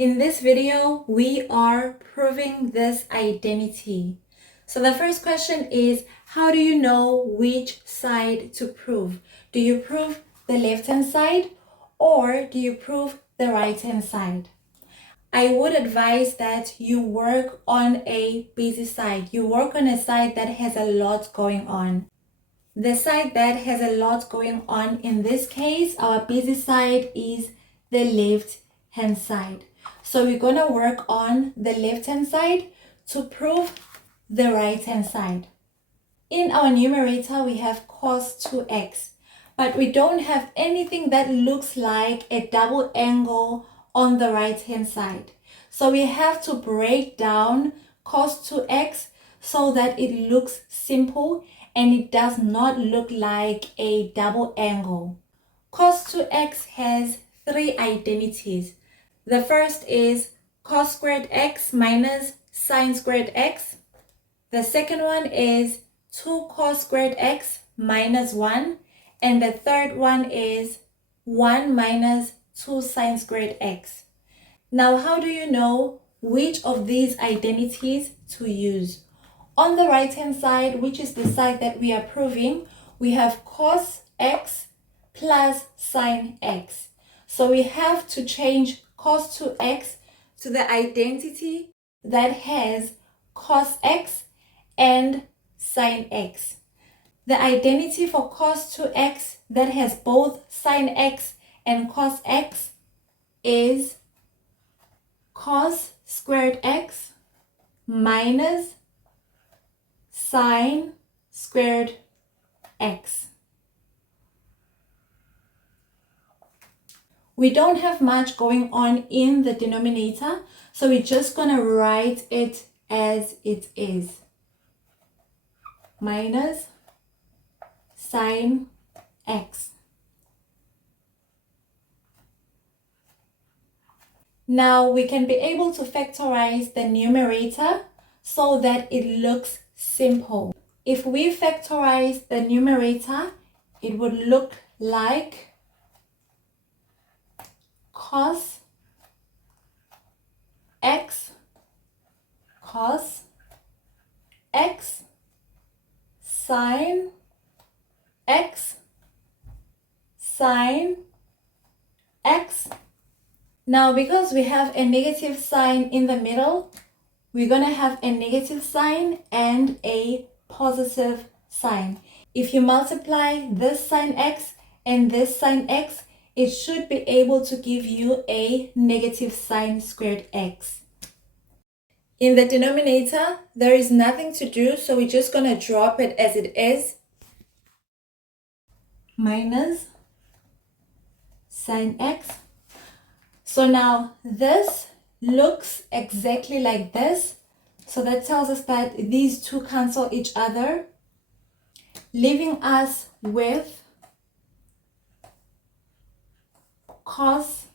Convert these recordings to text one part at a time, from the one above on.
In this video, we are proving this identity. So the first question is, how do you know which side to prove? Do you prove the left-hand side or do you prove the right-hand side? I would advise that you work on a busy side. You work on a side that has a lot going on. The side that has a lot going on, in this case, our busy side is the left-hand side. So we're going to work on the left-hand side to prove the right-hand side. In our numerator, we have cos 2x, but we don't have anything that looks like a double angle on the right-hand side. So we have to break down cos 2x so that it looks simple and it does not look like a double angle. Cos 2x has three identities. The first is cos squared x minus sine squared x. The second one is 2 cos squared x minus 1. And the third one is 1 minus 2 sine squared x. Now, how do you know which of these identities to use? On the right-hand side, which is the side that we are proving, we have cos x plus sine x. So we have to change cos 2x to the identity that has cos x and sine x. The identity for cos 2x that has both sine x and cos x is cos squared x minus sine squared x. We don't have much going on in the denominator, so we're just going to write it as it is. Minus sine x. Now we can be able to factorize the numerator so that it looks simple. If we factorize the numerator, it would look like cos x sine x sine x. Now, because we have a negative sign in the middle, we're going to have a negative sign and a positive sign. If you multiply this sine x and this sine x, it should be able to give you a negative sine squared x. In the denominator, there is nothing to do, so we're just going to drop it as it is. Minus sine x. So now this looks exactly like this. So that tells us that these two cancel each other, leaving us with cos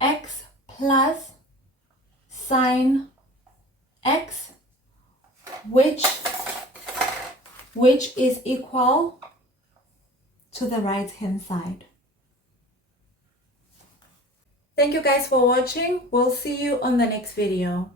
x plus sine x, which is equal to the right-hand side. Thank you guys for watching. We'll see you on the next video.